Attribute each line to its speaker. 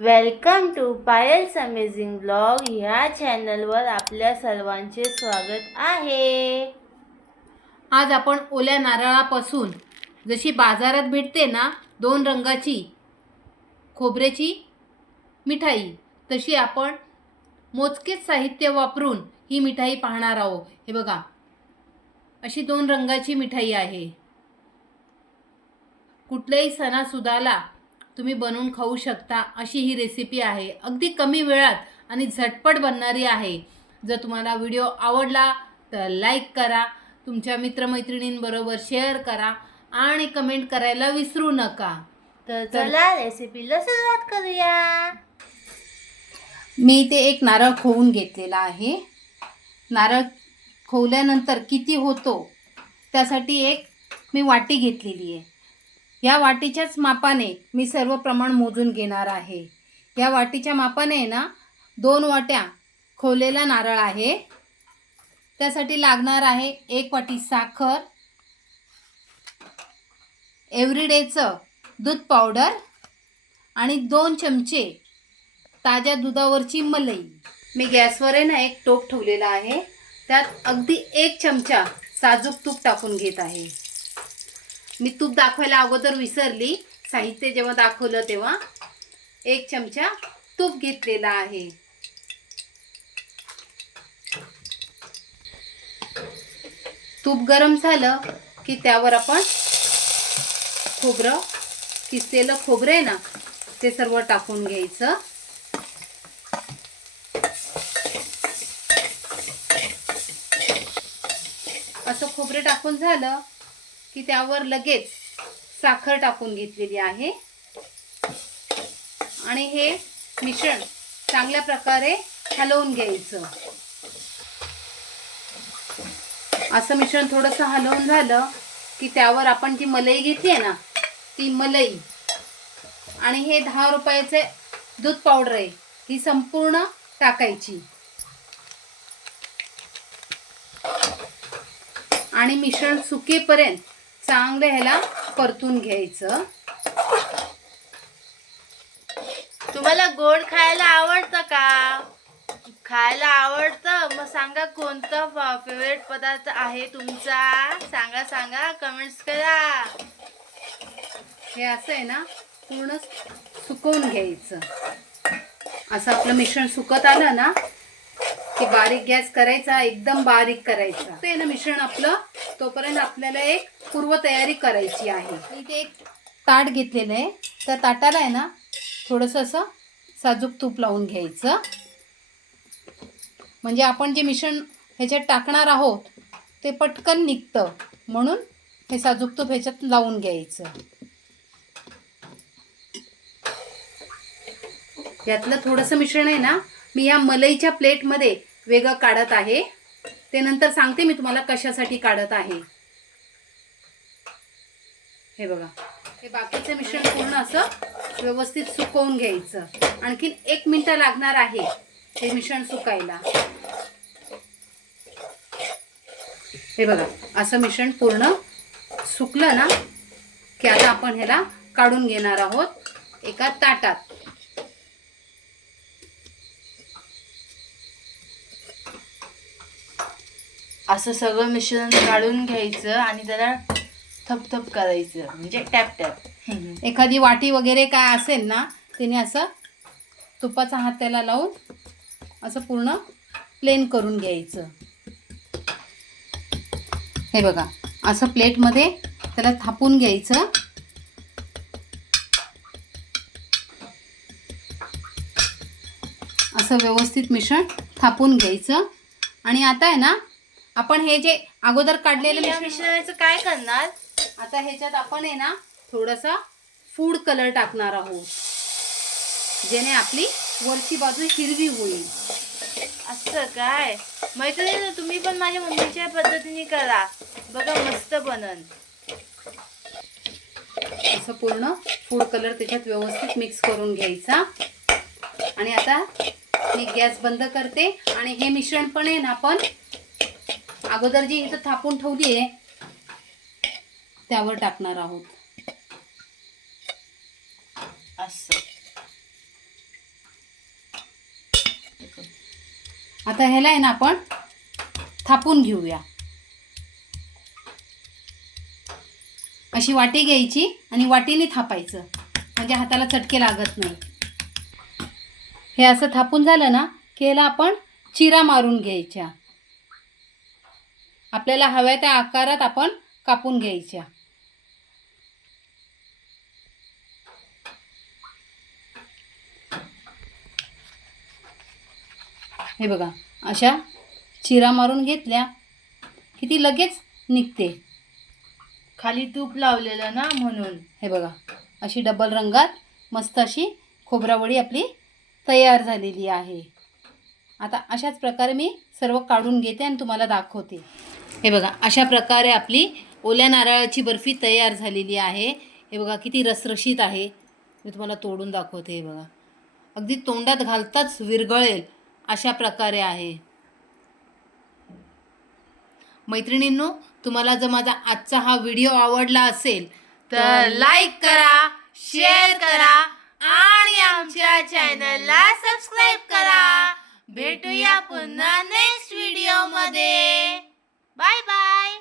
Speaker 1: Welcome to Payal's amazing blog ह्या चॅनलवर आपल्या सर्वांचे स्वागत आहे.
Speaker 2: आज आपण ओल्या नारळापासून जशी बाजारात भेटते ना दोन रंगाची खोबऱ्याची मिठाई तशी आपण मोजकेच साहित्य वापरून ही मिठाई पाहणार आहोत. हे बघा अशी दोन रंगाची मिठाई आहे. कुठल्याही सणासुदाला तुम्ही बनवून खाऊ शकता अशी ही रेसिपी आहे. अगदी कमी वेळात आणि झटपट बनणारी आहे. जर तुम्हाला व्हिडिओ आवडला तर लाईक करा. तुमच्या मित्रमैत्रिणींबरोबर शेअर करा आणि कमेंट करायला विसरू नका.
Speaker 1: तर चला रेसिपीला सुरुवात करूया.
Speaker 2: मी इथे एक नारळ खोवून घेतलेला आहे. नारळ खोवल्यानंतर किती होतो त्यासाठी एक मी वाटी घेतलेली आहे. या वाटीच्याच मापाने मी सर्व प्रमाण मोजून घेणार आहे. या वाटीच्या मापाने ना दोन वाट्या खोवलेला नारळ आहे. त्यासाठी लागणार आहे एक वाटी साखर एव्हरीडेचं दूध पावडर आणि दोन चमचे ताज्या दुधावरची मलई. मी गॅसवर आहे ना एक टोप ठेवलेला आहे. त्यात अगदी एक चमचा साजूक तूप टाकून घेत आहे. मी तूप दाखवायला अगोदर विसरली. साहित्य जेव्हा दाखवलं तेव्हा एक चमचा तूप घेतलेला आहे. तूप गरम झालं की त्यावर आपण खोबरं किसलेलं खोबरं आहे ना ते सर्व टाकून घ्यायचं. असं खोबरं टाकून झालं की त्यावर लगेच साखर टाकून घेतलेली आहे. आणि हे मिश्रण चांगल्या प्रकारे हलवून घ्यायचं. असं मिश्रण थोडंसं हलवून झालं की त्यावर आपण जी मलई घेतली आहे ना ती मलई आणि हे दहा रुपयाचे दूध पावडर आहे ही संपूर्ण टाकायची. आणि मिश्रण सुकेपर्यंत चांगलं ह्याला परतून घ्यायचं.
Speaker 1: तुम्हाला गोड खायला आवडतं का? खायला आवडतं? मग सांगा कोणता फेवरेट पदार्थ आहे तुमचा? सांगा सांगा. कमेंट्स करा.
Speaker 2: हे असं आहे ना पूर्ण सुकवून घ्यायचं. असं आपलं मिश्रण सुकत आलं ना की बारीक गॅस करायचा एकदम बारीक करायचा. ते ना मिश्रण आपलं तोपर्यंत आपल्याला एक पूर्वतयारी करायची आहे. इथे एक ताट घेतलेलं आहे. त्या ताटाला आहे ना थोडंसं असं साजूक तूप लावून घ्यायचं. म्हणजे आपण जे मिश्रण ह्याच्यात टाकणार आहोत ते पटकन निघतं. म्हणून हे साजूक तूप ह्याच्यात लावून घ्यायचं. यातलं थोडंसं मिश्रण आहे ना मी या मलईच्या प्लेटमध्ये वेगळं काढत आहे. ते नंतर सांगते मी तुम्हाला कशासाठी काढत आहे. हे बघा. हे बाकीचं मिश्रण पूर्ण असं व्यवस्थित सुकवून घ्यायचं. आणखीन एक मिनटं लागणार आहे हे मिश्रण सुकायला. हे बघा असं मिश्रण पूर्ण सुकलं ना की आता आपण ह्याला काढून घेणार आहोत एका ताटात.
Speaker 1: असं सगळं मिश्रण काढून घ्यायचं आणि त्याला थपथप करायचं. म्हणजे टॅप टॅप.
Speaker 2: एखादी वाटी वगैरे काय असेल ना तिने असं तुपाचा हात त्याला लावून असं पूर्ण प्लेन करून घ्यायचं. हे बघा असं प्लेटमध्ये त्याला थापून घ्यायचं. असं व्यवस्थित मिश्रण थापून घ्यायचं. आणि आता आहे ना आपण हे जे अगोदर काढलेलं
Speaker 1: या मिश्रणाचं काय करणार?
Speaker 2: आता ह्याच्यात आपण आहे ना थोडासा फूड कलर टाकणार आहोत. जेणे आपली वरची बाजू हिरवी होईल.
Speaker 1: असं काय? मैत्रिणी तुम्ही पण माझ्या मम्मीच्या पद्धतीने करा. बघा मस्त बनन.
Speaker 2: असं पूर्ण फूड कलर त्याच्यात व्यवस्थित मिक्स करून घ्यायचा. आणि आता मी गॅस बंद करते. आणि हे मिश्रण पण आहे ना आपण अगोदर जी इथं थापून ठेवली आहे त्यावर टाकणार आहोत. आता ह्याला आहे ना आपण थापून घेऊया. अशी वाटी घ्यायची आणि वाटीने थापायचं. म्हणजे हाताला चटके लागत नाही. हे असं थापून झालं ना की ह्याला आपण चिरा मारून घ्यायच्या. आपल्याला हव्या त्या आकारात आपण कापून घ्यायच्या. हे बघा अशा चिरा मारून घेतल्या की ती लगेच निघते.
Speaker 1: खाली तूप लावलेलं ना म्हणून.
Speaker 2: हे बघा अशी डबल रंगात मस्त अशी खोबरावडी आपली तयार झालेली आहे. आता अशाच प्रकारे मी सर्व काढून घेते आणि तुम्हाला दाखवते. हे बघा अशा प्रकारे आपली ओल्या नारळाची बर्फी तयार झालेली आहे. हे बघा किती रसरशीत आहे. मी तुम्हाला तोडून दाखवते हे बघा. अगदी तोंडात घालताच विरघळेल अशा प्रकारे आहे. मैत्रिणींनो तुम्हाला जर माझा आजचा हा व्हिडिओ आवडला असेल
Speaker 1: तर लाईक करा शेअर करा आणि आमच्या चॅनलला सबस्क्राईब करा. भेटूया पुन्हा नेक्स्ट व्हिडिओमध्ये. Bye bye